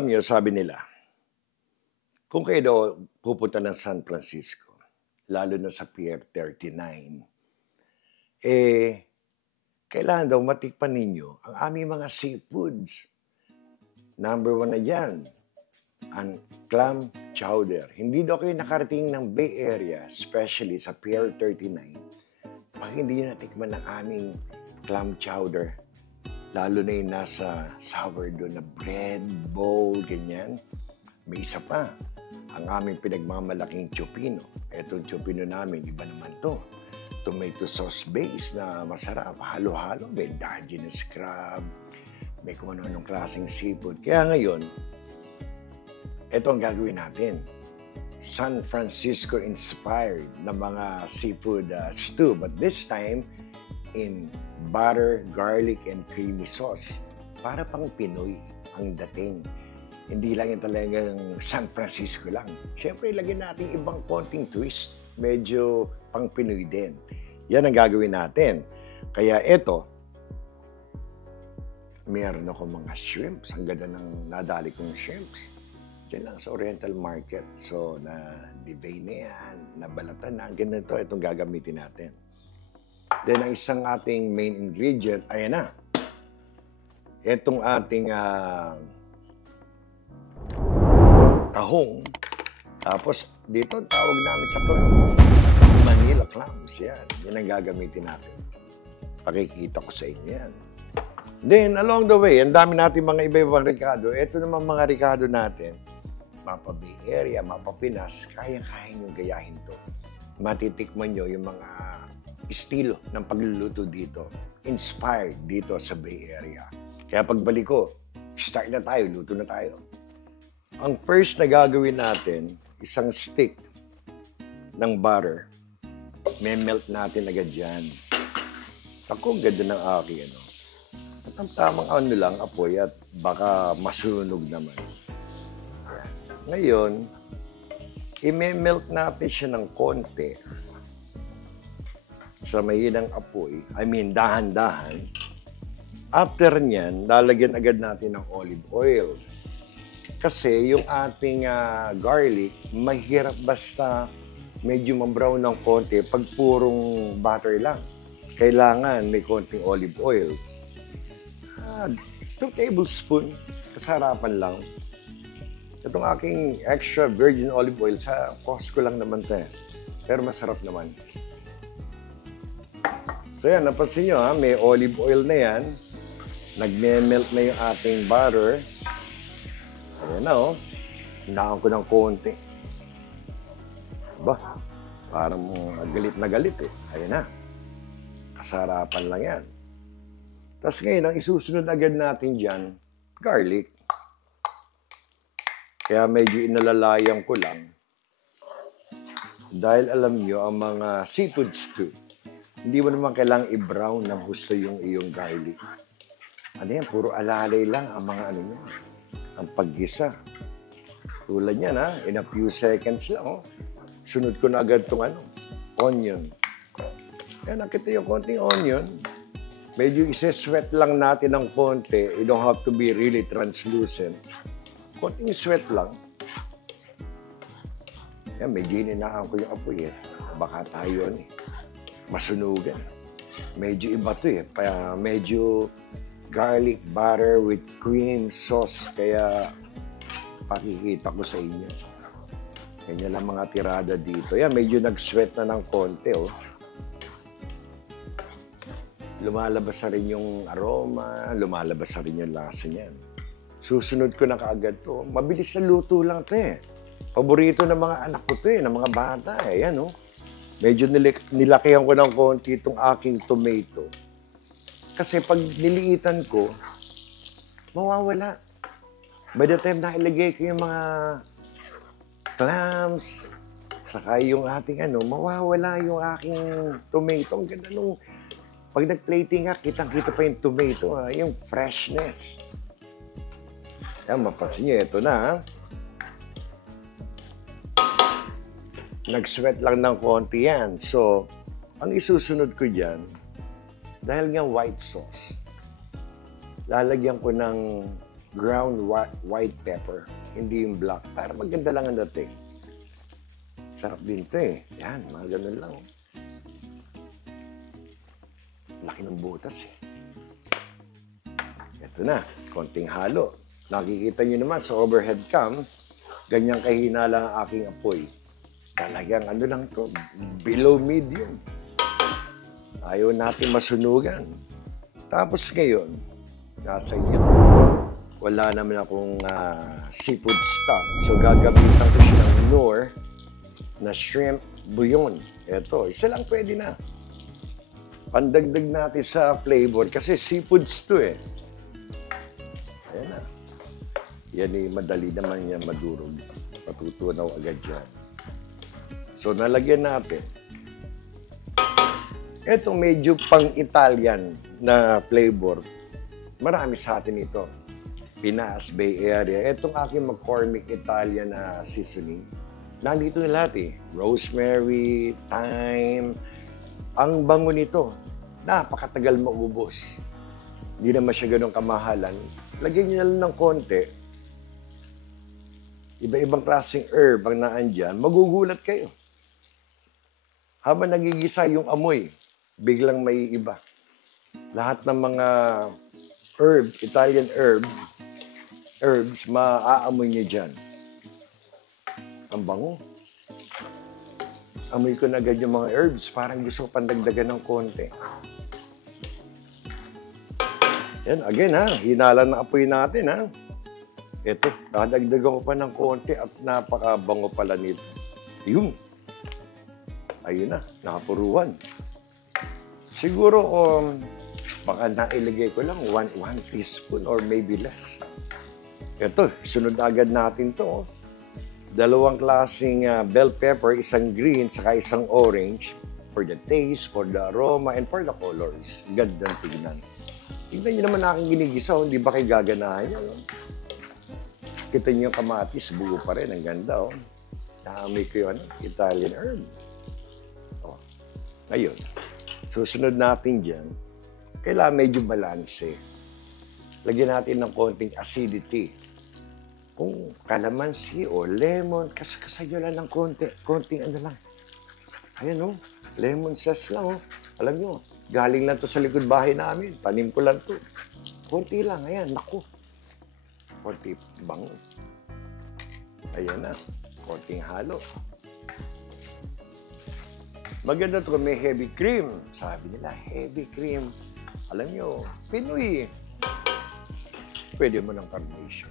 Alam niyo, sabi nila, kung kayo daw pupunta ng San Francisco, lalo na sa Pier 39, kailangan daw matikpan ninyo ang aming mga seafoods. Number 1 na dyan, ang clam chowder. Hindi daw kayo nakarating ng Bay Area, especially sa Pier 39, pag hindi nyo natikman ng aming clam chowder. Lalo na yung nasa sourdough na bread bowl, ganyan. May isa pa, ang aming pinagmamalaking chupino. Etong chupino namin, iba naman to. Tomato sauce base na masarap, halo-halo. May Diogenes crab, may kung ano-anong klaseng seafood. Kaya ngayon, ito ang gagawin natin. San Francisco-inspired na mga seafood stew. But this time, in butter, garlic, and creamy sauce. Para pang Pinoy ang dating. Hindi lang yung talagang San Francisco lang. Siyempre, ilagyan natin ibang konting twist. Medyo pang Pinoy din. Yan ang gagawin natin. Kaya ito, meron ako mga shrimps. Ang ganda ng nadali kong shrimps. Diyan lang sa Oriental Market. So, na-devay na yan, nabalatan na. Ang ganda ito, itong gagamitin natin. Then, ang isang ating main ingredient, ayan na. Itong ating tahong. Tapos, dito, tawag namin sa clams. Manila clams, yan. Yan ang gagamitin natin. Pakikita ko sa inyo yan. Then, along the way, ang dami natin mga iba-ibang ricado. Ito naman mga ricado natin. Mapa Bay Area, Mapa Pinas, kaya-kaya nyo gayahin to. Matitikman nyo yung mga estilo ng pagluluto dito. Inspired dito sa Bay Area. Kaya pagbalik ko, start na tayo, luto na tayo. Ang first na gagawin natin, isang stick ng butter. Melt natin agad dyan. Ako, ganda ng aking ano. At ang tamang ano lang, apoy at baka masunog naman. Ngayon, i-melt natin siya ng konti. Sa mahinang apoy, dahan-dahan. After nyan, lalagyan agad natin ng olive oil. Kasi yung ating garlic, mahirap basta medyo ma-brown ng konti pag purong butter lang. Kailangan may konting olive oil. 2 tablespoons, kasarapan lang. Itong aking extra virgin olive oil, sa Costco lang naman ito. Pero masarap naman. So yan, napansin nyo may olive oil na yan. Nag-melt na yung ating butter. Ayan na Hinaan ko ng konti. Ba, parang galit na galit Ayan na. Kasarapan lang yan. Tapos ngayon, ang isusunod agad natin dyan, garlic. Kaya medyo inalalayan ko lang. Dahil alam nyo, ang mga seafood stew, hindi mo naman kailangang i-brown ng gusto yung iyong garlic. Ano yan? Puro alalay lang ang mga ano yan. Ang paggisa. Tulad yan in a few seconds lang Sunod ko na agad itong onion. Kaya nakita yung konting onion. Medyo isi-sweat lang natin ng konti. You don't have to be really translucent. Konting sweat lang. Yan, medyo ininaan ko yung apoy Baka tayo masunugan. Medyo iba to Kaya medyo garlic butter with cream sauce. Kaya pakikita ko sa inyo. Ganyan lang mga tirada dito. Yan, medyo nag-sweat na ng konti Lumalabas na rin yung aroma, lumalabas na rin yung lasa niyan. Susunod ko na kaagad to. Mabilis na luto lang to Paborito ng mga anak ko to ng mga bata Yan Medyo nilakihan ko ng konti itong aking tomato. Kasi pag niliitan ko, mawawala. By the time na ilagay ko yung mga clams, saka yung ating mawawala yung aking tomato. Ang ganda nung, pag nag-plating kitang-kita pa yung tomato, yung freshness. Yan, mapansin nyo, ito na, Nag-sweat lang ng konti yan. So, ang isusunod ko dyan, dahil nga white sauce, lalagyan ko ng ground white pepper. Hindi yung black. Para maganda lang ang dating. Sarap din ito eh. Yan, mga ganun lang. Laki ng butas eh. Ito na, konting halo. Nakikita nyo naman sa overhead cam, ganyang kahina lang ang aking apoy. Talagang ano lang to, below medium. Ayaw natin masunugan. Tapos ngayon, nasa inyo, wala naman akong seafood stock. So gagamitan ko siya ng Knorr na shrimp bouillon. Ito, isa lang pwede na. Pandagdag natin sa flavor kasi seafoods to eh. Ayan na. Yan eh, madali naman yan madurog. Patutunaw agad yan. So nalagyan natin. Ito medyo pang-Italian na flavor. Marami sa atin ito. Pinas, Bay Area. Itong aking McCormick Italian na seasoning. Nandito na lahat eh. Rosemary, thyme. Ang bango nito, napakatagal maubos. Hindi naman siya ganun kamahalan. Lagyan nyo na lang ng konti. Iba-ibang klaseng herb ang naandyan. Magugulat kayo. Habang nagigisa yung amoy, biglang may iba. Lahat ng mga herb, Italian herbs, maaamoy niyo dyan. Ang bango. Amoy ko na agad yung mga herbs. Parang gusto ko pandagdagan ng konti. Yan, again ha. Hinala ng apoy natin ha. Ito, dadagdagan ko pa ng konti at napakabango pala nito. Yun. Ayun na, nakapuruan. Siguro, baka nailagay ko lang 1 teaspoon or maybe less. Ito, sunod agad natin to. 2 klaseng bell pepper, isang green, saka isang orange for the taste, for the aroma, and for the colors. Gandang tignan. Tignan nyo naman aking ginigisa, hindi ba kayo gaganahan yan? Kita nyo yung kamatis, buo pa rin, ang ganda. Oh. Naamoy ko yung Italian herb. Oh. Ngayon, susunod natin dyan, kailangan medyo balanse. Lagyan natin ng konting acidity. Kung kalamansi o lemon, kasayo lang ng konting ano lang. Ayan o, lemon zest lang o. Alam nyo, galing lang to sa likod bahay namin. Tanim ko lang to. Konti lang, ayan, naku. Konti bango. Ayan na, konting halo. Maganda to kung may heavy cream. Sabi nila, heavy cream. Alam nyo, Pinoy. Pwede mo ng carnation.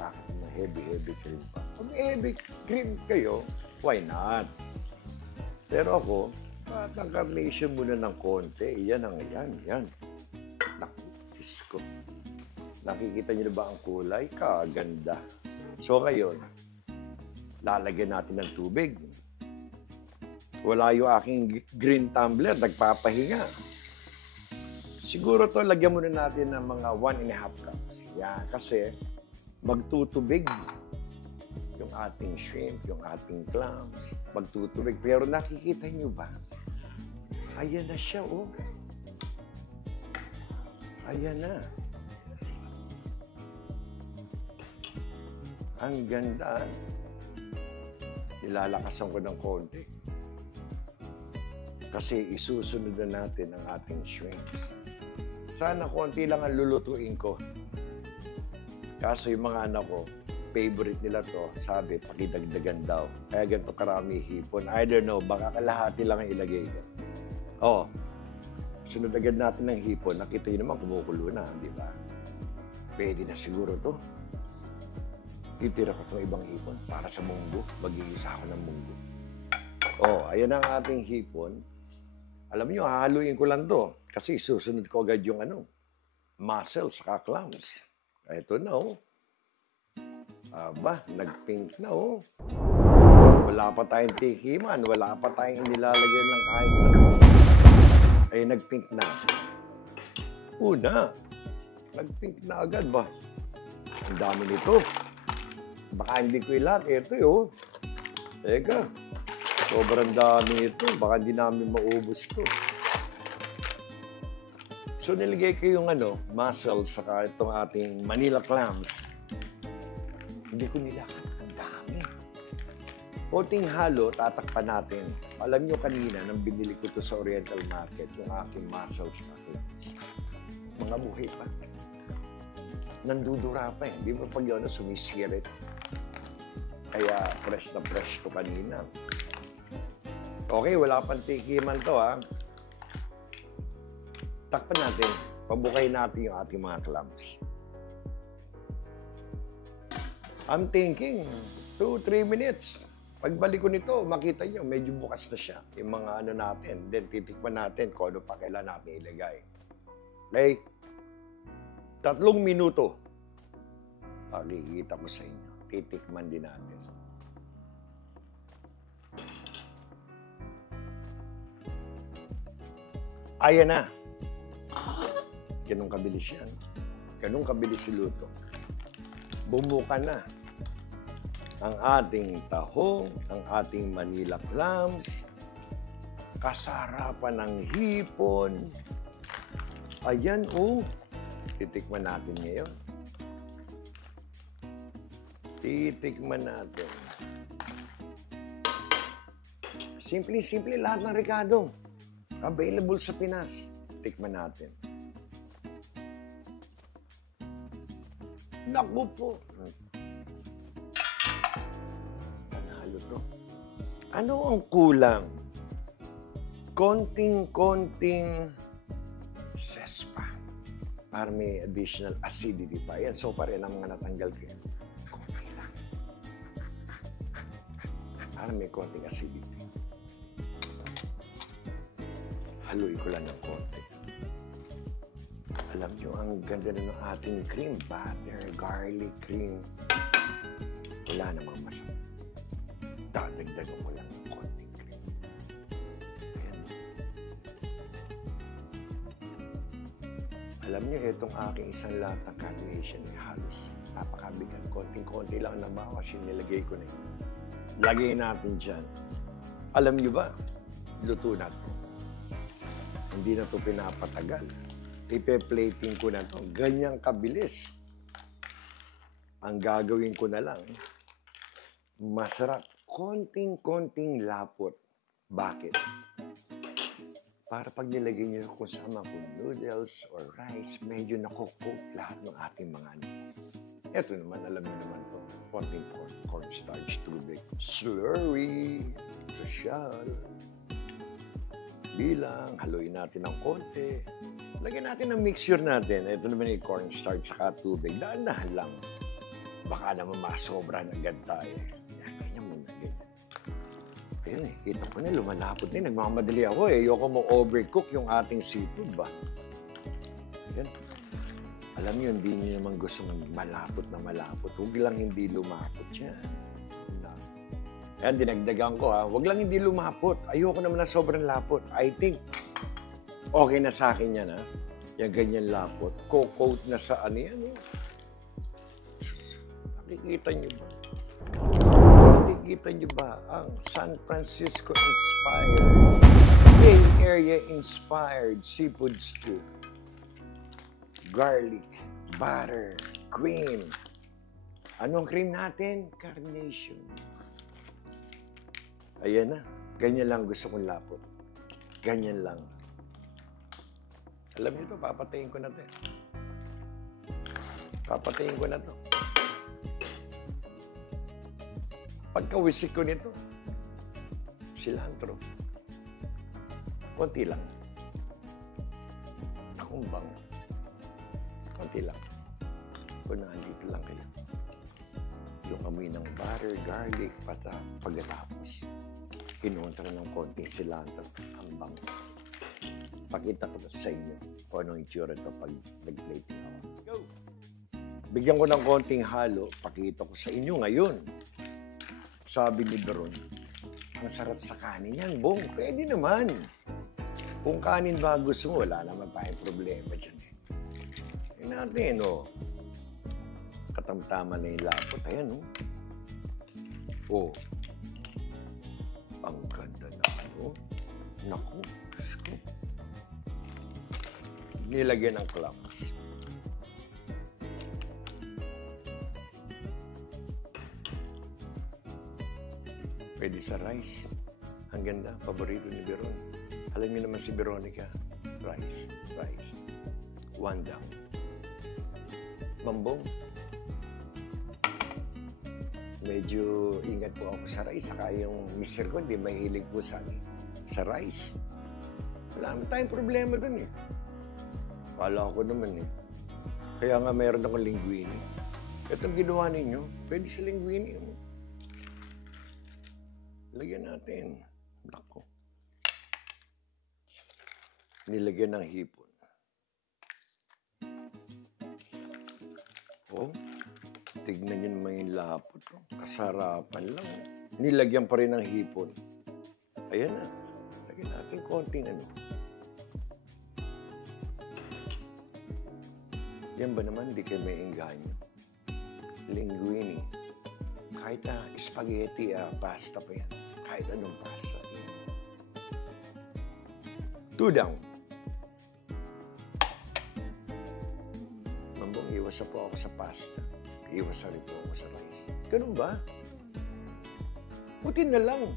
Bakit na heavy cream pa? Kung may heavy cream kayo, why not? Pero ako, ang carnation muna ng konti. Yan. Naku, Diyos ko. Nakikita niyo na ba ang kulay? Kaganda. So ngayon, lalagyan natin ng tubig. Wala yung aking green tumbler, nagpapahinga. Siguro to lagyan muna natin ng mga 1.5 cups. Yan, kasi magtutubig yung ating shrimp, yung ating clams. Magtutubig. Pero nakikita nyo ba? Ayan na siya, oh. Ayan na. Ang ganda. Nilalakasan ko ng konti. Kasi isusunod na natin ang ating shrimps. Sana konti lang ang lulutuin ko. Kaso yung mga anak ko, favorite nila to, sabi, pakidagdagan daw. Kaya ganito karami hipon. I don't know, baka kalahati lang ang ilagay ko. Oh, sunod agad natin ng hipon. Nakita nyo naman, kumukulo na, di ba? Pwede na siguro to. Titira ko itong ibang hipon para sa munggo. Mag-iisa ako ng munggo. Oh, ayan ang ating hipon. Alam nyo, hahaluin ko lang to. Kasi susunod ko agad yung mussels saka clams. Ito na, oh. Aba, nag-pink na, oh. Wala pa tayong tikiman. Wala pa tayong nilalagyan ng kahit ano. Ay, nag-pink na. Una, nag-pink na agad ba? Ang dami nito. Baka hindi ko ilat. Ito, oh. Teka. Sobrang dami ito. Baka hindi namin maubos ito. So, So, niligay ko yung mussels saka itong ating Manila clams. Hindi ko nilakan. Ang dami. Konting halo, tatakpan natin. Alam nyo kanina, nang binili ko to sa Oriental Market, yung aking mussels na clams. Mga buhay pa. Nandudura pa eh. Di ba pag yun, sumisirit? Kaya fresh na fresh to kanina. Okay, wala pang tikiman to ha. Takpan natin. Pabukayin natin yung ating mga clams. I'm thinking, 2-3 minutes. Pagbalik ko nito, makita nyo, medyo bukas na siya. Yung mga natin. Then, titikman natin kung ano pa kailan natin ilagay. Okay? 3 minuto. Pakikita ko sa inyo. Titikman din natin. Ayan na. Ganun kabilis yan. Ganun kabilis iluto. Bumuka na ang ating tahong, ang ating Manila clams, kasarapan ng hipon. Ayan, oh. Titikman natin ngayon. Titikman natin. Simple-simple lahat ng Ricardo. Available sa Pinas. Tikman natin. Naku po. Panalo to. Ano ang kulang? Konting-konting sespa. Para may additional acidity pa. Yan, so far yan ang mga natanggal ko yan. Konti lang. Para may konting acidity. Haluin ko lang ng konti. Alam nyo, ang ganda na ng ating cream. Butter, garlic cream. Wala namang masama. Dadagdagan ko lang ng konting cream. Ayan. Alam nyo, itong aking isang lahat ng carnation ay halos napakabigat. Konting-konti lang nabawas yung nilagay ko na yun. Lagay natin dyan. Alam nyo ba, luto na to. Hindi na to pinapatagal. Ipe-plating ko na to. Ganyang kabilis. Ang gagawin ko na lang, masarap. Konting-konting lapot. Bakit? Para pag nilagay nyo kung sama kung noodles or rice, medyo nakukoat lahat ng ating mga Ito naman, alam niyo naman to. Konting cornstarch, tubig. Slurry. Sosyal. Bilang, haluin natin ng konti. Lagyan natin ang mixture natin. Ito naman yung cornstarch saka tubig. Dahan-dahan lang. Baka naman masobra ng agad tayo. Yan, ganyan muna. Ganyan. Ayun eh, kita ko na, lumalapot na. Nagmamadali ako eh. Ayoko mo overcook yung ating seafood ba? Yan. Alam niyo, hindi niyo naman gusto malapot na malapot. Huwag lang hindi lumapot yan. Ayan, dinagdagan ko ha. Huwag lang hindi lumapot. Ayoko naman na sobrang lapot. I think, okay na sa akin yan ha. Yung ganyan lapot. Coat na sa ano yan. Nakikita niyo ba? Nakikita niyo ba ang San Francisco inspired, Bay Area inspired seafood stew? Garlic, butter, cream. Anong cream natin? Carnation. Ayan na. Ganyan lang gusto kong lapot. Ganyan lang. Alam niyo to, papatayin ko na to. Papatayin ko na to. Pagkawisik ko nito, cilantro. Konti lang. Akong bango. Konti lang. Kung nandito lang kayo. Yung amoy ng butter, garlic, pagkatapos. Kinontra ng konting cilantro. Ang bango. Pakita ko sa inyo kung anong itsura ito pag nag-plating ako. Go! Bigyan ko ng konting halo. Pakita ko sa inyo ngayon. Sabi ni Doron, ang sarap sa kanin yan, Bong. Pwede naman. Kung kanin ba gusto mo, wala naman tayong problema dyan eh. Tingnan natin, oh. Katamtaman na yung lapot. Ayan, oh. Oh. Ang ganda na ano. Naku. nilagyan ng clams. Pwede sa rice. Ang ganda, paborito ni Veron. Alam niyo naman si Veronica, rice. One down. Mambong. Medyo ingat po ako sa rice. Saka yung mister ko, hindi mahilig po sa rice. Wala naman tayong problema dun eh. Kala ko naman eh. Kaya nga mayroon akong linguine. Itong ginawa ninyo, pwede sa linguine. Lagyan natin. Nako. Nilagyan ng hipon. Oh, tignan niyo naman yung lapot. Oh. Kasarapan lang. Nilagyan pa rin ng hipon. Ayan na. Lagyan natin konting ano. Yan ba naman, di kayo may engganyo? Linguine. Kahit na spaghetti, pasta pa yan. Kahit anong pasta. Two down. Mambong, iwas na po ako sa pasta. Iwas na rin po ako sa rice. Ganun ba? Buti na lang.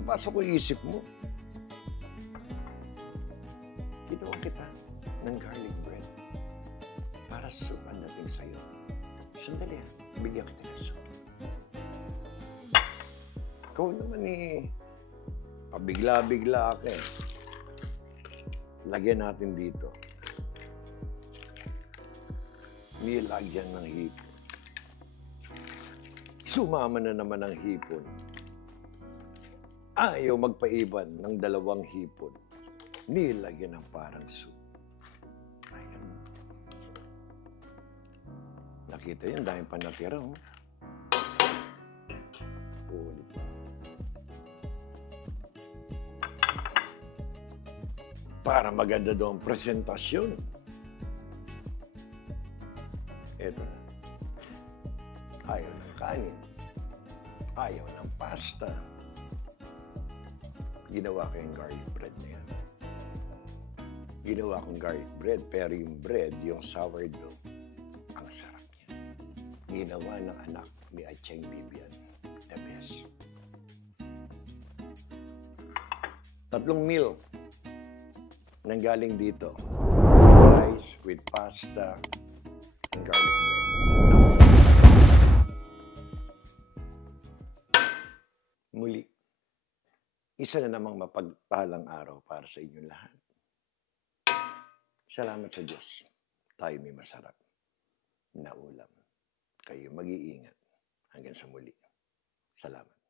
Napasok ko isip mo. Ginawa kita ng garlic bread para soup ang dating sa'yo. Sandali bigyan kita ng soup. Ikaw naman pabigla-bigla ka eh. Lagyan natin dito. Nilagyan ng hipon. Sumama na naman ang hipon. Ayaw magpaiban ng dalawang hipon. Nilagyan ng parang soup. Ayan. Nakita yun, dahil pa natira. Oh. Ulit. Para maganda doon ang presentasyon. Ito na. Ayaw ng kanin. Ayaw ng pasta. Ginawa ko yung garlic bread na yan. Ginawa kong garlic bread, pero yung bread, yung sourdough, ang sarap niya. Ginawa ng anak ni Acheng Bibian. The best. 3 meal nanggaling dito. Rice with pasta and garlic bread. Muli, isa na namang mapagpalang araw para sa inyong lahat. Salamat sa Diyos. Tayo may masarap na ulam. Kayo mag-iingat. Hanggang sa muli. Salamat.